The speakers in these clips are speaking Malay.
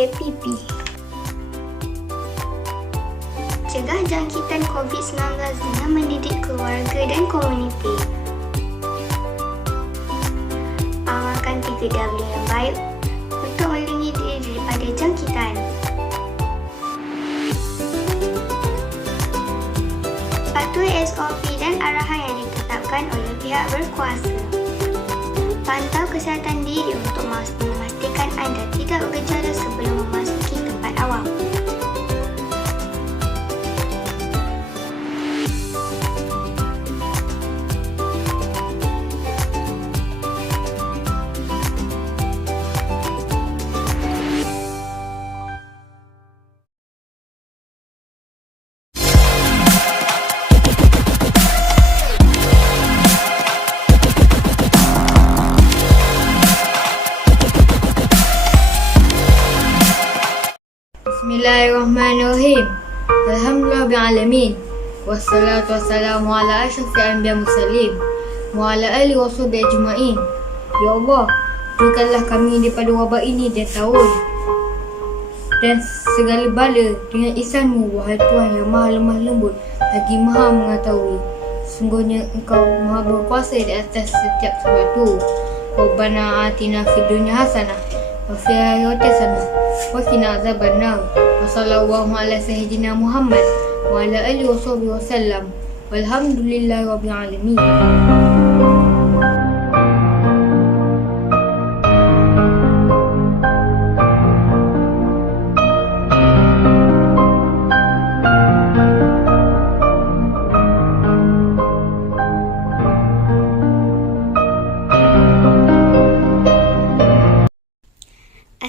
CAPP. Cegah jangkitan COVID-19 dengan mendidik keluarga dan komuniti. Amalkan 3W yang baik untuk melindungi diri daripada jangkitan. Patuhi SOP dan arahan yang ditetapkan oleh pihak berkuasa. Pantau kesihatan diri untuk memastikan anda tidak bergejala sebelum memasuki tempat awam. Bismillahirrahmanirrahim. Alhamdulillahirrahmanirrahim. Wassalatu wassalamu ala asyrafil anbiya mursalin wa ala alihi wa sahbihi ajma'in. Ya Allah, jauhkanlah kami daripada wabak ini dan tahun dan segala bala dengan ihsan-Mu, wahai Tuhan yang maha lemah lembut lagi maha mengetahui. Sungguhnya Engkau maha berkuasa di atas setiap sesuatu. Rabbana atina fid dunya hasanah wa fil akhirati hasanah wa qina azabannar. Wa sallallahu ala sayyidina Muhammad wa ala alihi wa sahbihi wasallam. Walhamdulillahi rabbil alamin.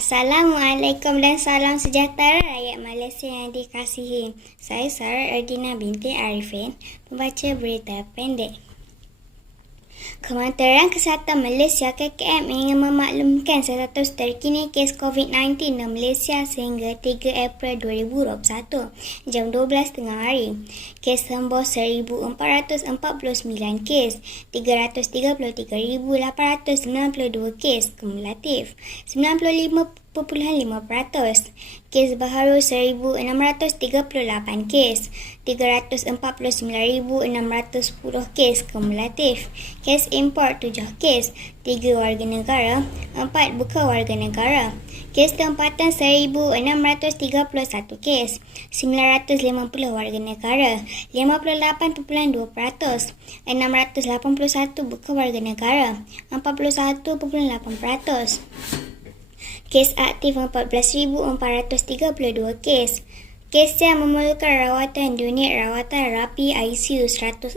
Assalamualaikum dan salam sejahtera rakyat Malaysia yang dikasihi. Saya Sarah Erdina binti Arifin, pembaca berita pendek. Kementerian Kesihatan Malaysia KKM ingin memaklumkan status terkini kes COVID-19 di Malaysia sehingga 3 April 2021 jam 12 tengah hari. Kes sembuh 1,449 kes, 333,892 kes kumulatif, 95.5%. Kes baharu 1,638 kes, 349,610 kes kumulatif. Kes import 7 kes, 3 warga negara, 4 bukan warga negara. Kes tempatan 1,631 kes, 950 warga negara, 58.2%, 681 bukan warga negara, 41.8%. Kes aktif 14,432 kes. Kes yang memerlukan rawatan di unit rawatan rapi ICU 167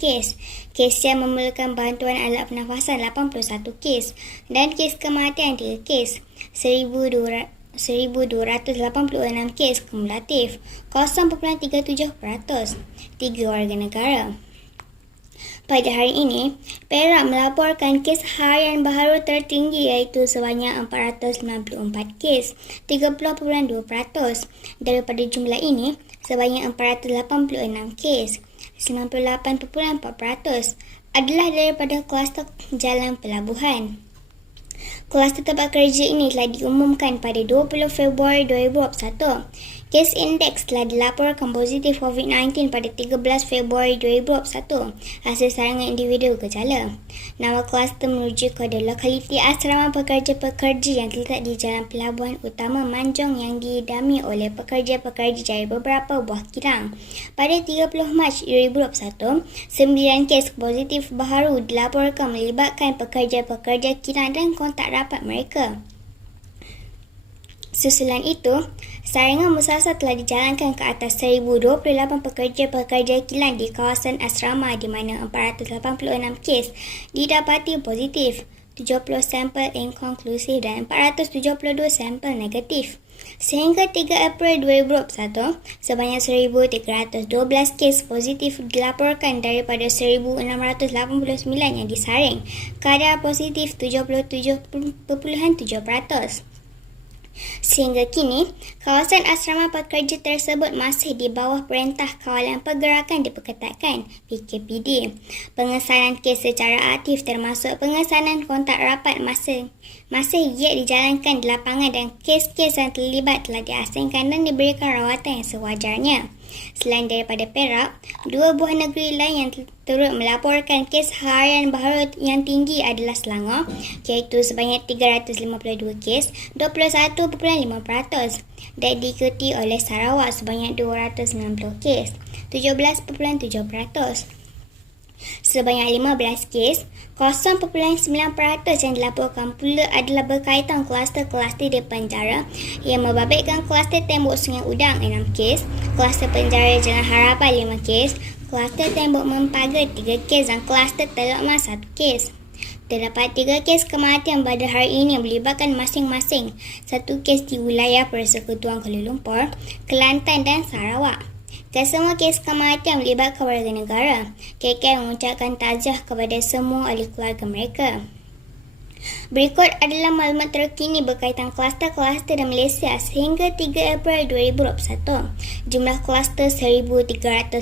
kes. Kes yang memerlukan bantuan alat pernafasan 81 kes. Dan kes kematian 3 kes. 1,286 kes kumulatif. 0.37%. 3 warga negara. Pada hari ini, Perak melaporkan kes harian baharu tertinggi iaitu sebanyak 494 kes, 30.2%. Daripada jumlah ini, sebanyak 486 kes, 98.4% adalah daripada kluster jalan pelabuhan. Kluster tempat kerja ini telah diumumkan pada 20 Februari 2021. Kes indeks telah dilaporkan positif COVID-19 pada 13 Februari 2021 hasil sarangan individu gejala. Nama kluster merujuk kepada lokaliti asrama pekerja-pekerja yang terletak di Jalan Pelabuhan Utama Manjong yang diidami oleh pekerja-pekerja dari beberapa buah kilang. Pada 30 Mac 2021, 9 kes positif baharu dilaporkan melibatkan pekerja-pekerja kilang dan kontak rapat mereka. Susulan itu, saringan muasasah telah dijalankan ke atas 1,028 pekerja-pekerja kilang di kawasan asrama di mana 486 kes didapati positif, 70 sampel inkonklusif dan 472 sampel negatif. Sehingga 3 April 2021, sebanyak 1,312 kes positif dilaporkan daripada 1,689 yang disaring. Kadar positif 77.7%. Sehingga kini, kawasan asrama pekerja tersebut masih di bawah Perintah Kawalan Pergerakan Diperketatkan (PKPD). Pengesanan kes secara aktif termasuk pengesanan kontak rapat masih giat dijalankan di lapangan dan kes-kes yang terlibat telah diasingkan dan diberikan rawatan yang sewajarnya. Selain daripada Perak, dua buah negeri lain yang turut melaporkan kes harian baharu yang tinggi adalah Selangor, iaitu sebanyak 352 kes, 21.5%, dan diikuti oleh Sarawak sebanyak 290 kes, 17.7%. Sebanyak 15 kes, 0.9% yang dilaporkan pula adalah berkaitan kluster-kluster di penjara yang membabitkan kluster tembok Sungai Udang 6 kes, kluster penjara Jalan Harapan 5 kes, kluster tembok Mempaga 3 kes dan kluster Teluk Mas 1 kes. Terdapat 3 kes kematian pada hari ini yang melibatkan masing-masing 1 kes di wilayah Persekutuan Kuala Lumpur, Kelantan dan Sarawak. Kesemua kes kematian melibatkan warga negara. KK mengucapkan takziah kepada semua ahli keluarga mereka. Berikut adalah maklumat terkini berkaitan kluster-kluster di Malaysia sehingga 3 April 2021. Jumlah kluster 1,395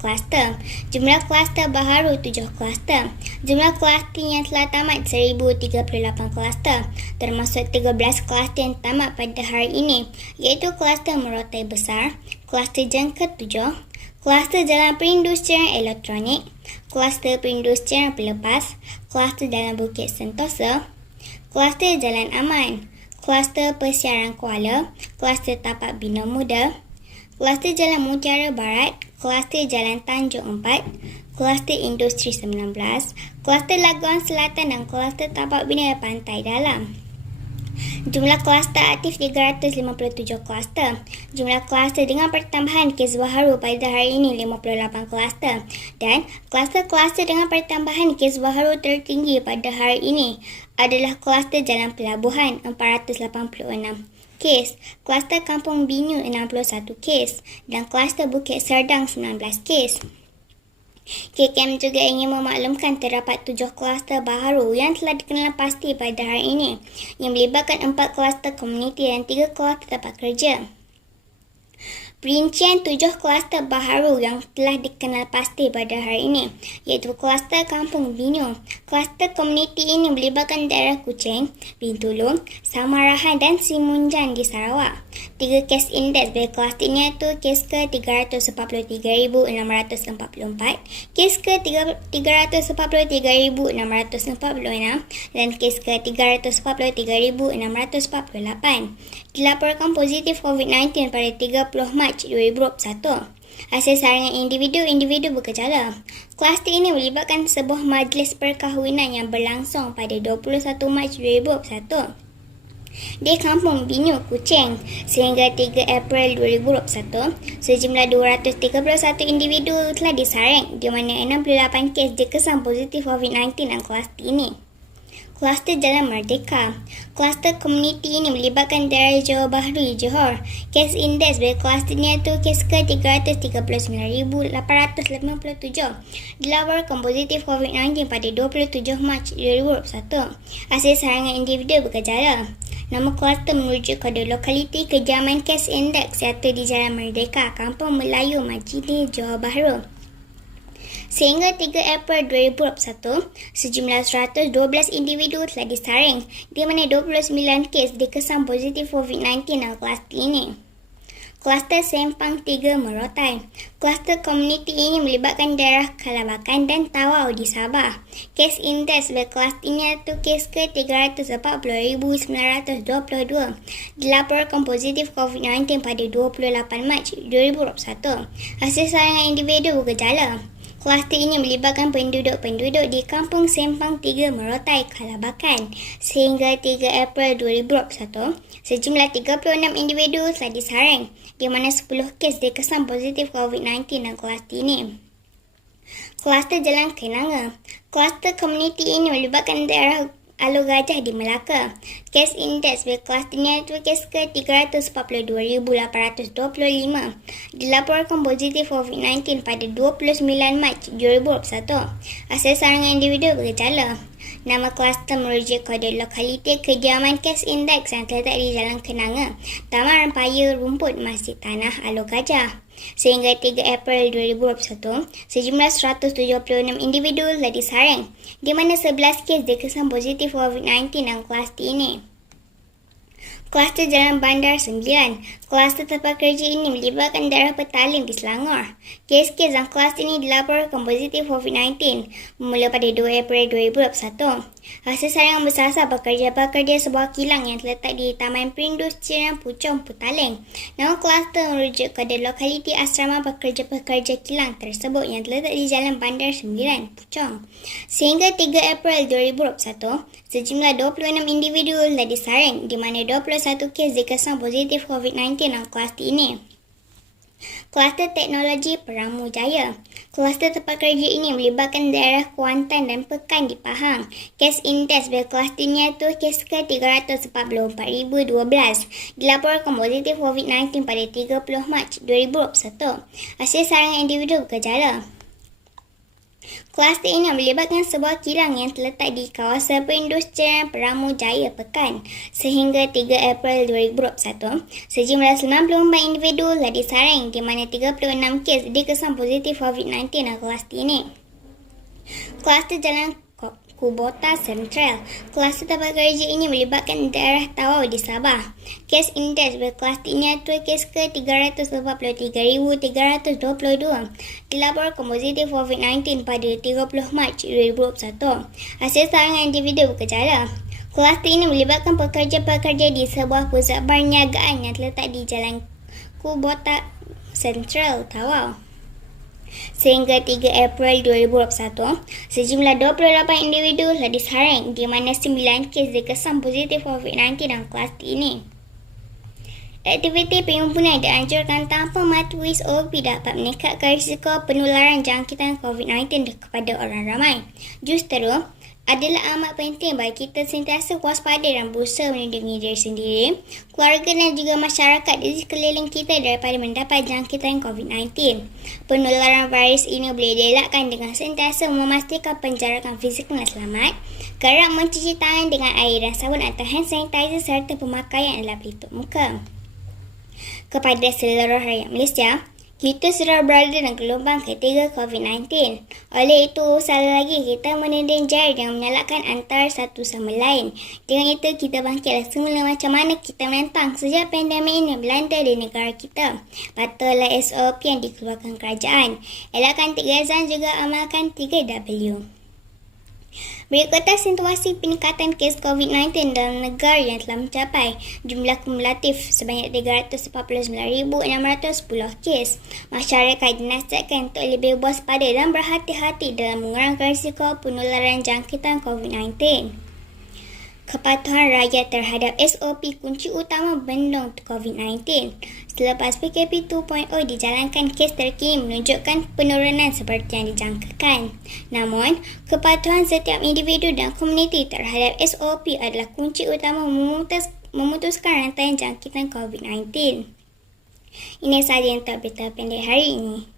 kluster. Jumlah kluster baharu 7 kluster. Jumlah kluster yang telah tamat 1,038 kluster, termasuk 13 kluster yang tamat pada hari ini, iaitu kluster Merotai Besar, kluster Jangka 7, kluster Jalan Perindustrian Elektronik, kluster Perindustrian Pelepas, kluster Jalan Bukit Sentosa, kluster Jalan Aman, kluster Persiaran Kuala, kluster Tapak Bina Muda, kluster Jalan Mutiara Barat, kluster Jalan Tanjung 4, kluster Industri 19, kluster Laguan Selatan dan kluster Tapak Bina Pantai Dalam. Jumlah kluster aktif 357 kluster. Jumlah kluster dengan pertambahan kes baharu pada hari ini 58 kluster. Dan kluster-kluster dengan pertambahan kes baharu tertinggi pada hari ini adalah kluster Jalan Pelabuhan 486 kes, kluster Kampung Binyu 61 kes dan kluster Bukit Serdang 19 kes. KKM juga ingin memaklumkan terdapat 7 kluster baharu yang telah dikenal pasti pada hari ini yang melibatkan 4 kluster komuniti dan 3 kluster tempat kerja. Perincian 7 kluster baharu yang telah dikenal pasti pada hari ini iaitu kluster Kampung Binyu. Kluster komuniti ini melibatkan daerah Kuching, Bintulu, Samarahan dan Simunjan di Sarawak. 3 kes indeks bagi kluster ini iaitu kes ke 343,644, kes ke 343,646 dan kes ke 343,648. Dilaporkan positif COVID-19 pada 30 Mac 2021. Hasil saringan individu-individu bergejala. Kluster ini melibatkan sebuah majlis perkahwinan yang berlangsung pada 21 Mac 2021 di Kampung Binyu, Kuching. Sehingga 3 April 2021, sejumlah 231 individu telah disaring, di mana 68 kes dikesan positif COVID-19 dalam kluster ini. Kluster Jalan Merdeka. Kluster komuniti ini melibatkan daerah Johor Bahru di Johor. Kes indeks bagi kluster ini iaitu kes ke 339,857. Dilaporkan positif COVID-19 pada 27 Mac 2021. Hasil saringan individu bergejala. Nama kluster merujuk kepada lokaliti kejaman kes indeks iaitu di Jalan Merdeka, Kampung Melayu, Majidi, Johor Bahru. Sehingga 3 April 2021, sejumlah 112 individu telah disaring, di mana 29 kes dikesan positif COVID-19 dalam kluster ini. Kluster Sempang 3 Merotai. Kluster komuniti ini melibatkan daerah Kalabakan dan Tawau di Sabah. Kes indeks bagi kluster ini iaitu kes ke 340,922. Dilaporkan positif COVID-19 pada 28 Mac 2021. Hasil saringan individu bergejala. Kluster ini melibatkan penduduk-penduduk di Kampung Sempang 3 Merotai, Kalabakan. Sehingga 3 April 2021, sejumlah 36 individu telah disaring, di mana 10 kes dikesan positif COVID-19 dalam kluster ini. Kluster Jalan Kenanga. Kluster komuniti ini melibatkan daerah Alor Gajah di Melaka. Kes indeks bagi kluster ini iaitu kes ke 342,825. Dilaporkan positif COVID-19 pada 29 Mac 2021. Hasil saringan individu bergejala. Nama kluster merujuk kepada lokaliti kediaman kes indeks yang terletak di Jalan Kenanga, Taman Rempaya Rumput, Masjid Tanah, Alor Gajah. Sehingga 3 April 2021, sejumlah 176 individu telah disaring, di mana 11 kes dikesan positif COVID-19 dalam kluster ini. Kluster Jalan Bandar 9. Kluster tempat kerja ini melibatkan daerah Petaling di Selangor. Kes-kes dalam kluster ini dilaporkan positif COVID-19 bermula pada 2 April 2021. Hasil saringan bersasar pekerja-pekerja sebuah kilang yang terletak di Taman Perindustrian Puchong, Petaling. Nama kluster merujuk kepada lokaliti asrama pekerja-pekerja kilang tersebut yang terletak di Jalan Bandar 9, Puchong. Sehingga 3 April 2021, sejumlah 26 individu telah disaring, di mana 21 kes dikesan positif COVID-19 dalam kluster ini. Kluster Teknologi Peramu Jaya. Kluster tempat kerja ini melibatkan daerah Kuantan dan Pekan di Pahang. Kes indeks pada kluster ini iaitu kes ke-344,012 dilaporkan positif COVID-19 pada 30 Mac 2021. Hasil saringan individu bergejala. Kluster ini melibatkan sebuah kilang yang terletak di kawasan perindustrian Peramu Jaya, Pekan. Sehingga 3 April 2021, sejumlah 94 individu telah disaring, di mana 36 kes dikesan positif COVID-19 dalam kluster ini. Kluster Jalan Kubota Sentral. Kluster tempat kerja ini melibatkan daerah Tawau di Sabah. Kes indeks pada kluster ini iaitu kes ke-343,322 dilaporkan positif COVID-19 pada 30 Mac 2021. Hasil saringan individu bergejala. Kluster ini melibatkan pekerja-pekerja di sebuah pusat perniagaan yang terletak di Jalan Kubota Sentral, Tawau. Sehingga 3 April 2021, sejumlah 28 individu telah disaring, di mana 9 kes dikesan positif COVID-19 dalam kluster ini. Aktiviti perhimpunan dianjurkan tanpa mematuhi SOP dapat meningkatkan risiko penularan jangkitan COVID-19 kepada orang ramai. Justru, adalah amat penting bagi kita sentiasa waspada dan berusaha melindungi diri sendiri, keluarga dan juga masyarakat di sekeliling kita daripada mendapat jangkitan COVID-19. Penularan virus ini boleh dielakkan dengan sentiasa memastikan penjarakan fizikal yang selamat, kerap mencuci tangan dengan air dan sabun atau hand sanitizer serta pemakaian alat pelitup muka. Kepada seluruh rakyat Malaysia, kita sudah berada dalam gelombang ketiga COVID-19. Oleh itu, sekali lagi kita menendang jari dan menyalahkan antara satu sama lain. Dengan itu, kita bangkitlah semula macam mana kita menentang sejak pandemik ini melanda di negara kita. Patuhlah SOP yang dikeluarkan kerajaan. Elakkan 3Z juga amalkan 3W. Berikutlah situasi peningkatan kes COVID-19 dalam negara yang telah mencapai jumlah kumulatif sebanyak 349,610 kes. Masyarakat dinasihatkan untuk lebih waspada dan berhati-hati dalam mengurangkan risiko penularan jangkitan COVID-19. Kepatuhan rakyat terhadap SOP kunci utama bendung COVID-19. Selepas PKP 2.0 dijalankan, kes terkini menunjukkan penurunan seperti yang dijangkakan. Namun, kepatuhan setiap individu dan komuniti terhadap SOP adalah kunci utama memutuskan rantaian jangkitan COVID-19. Ini sahaja untuk berita pendek hari ini.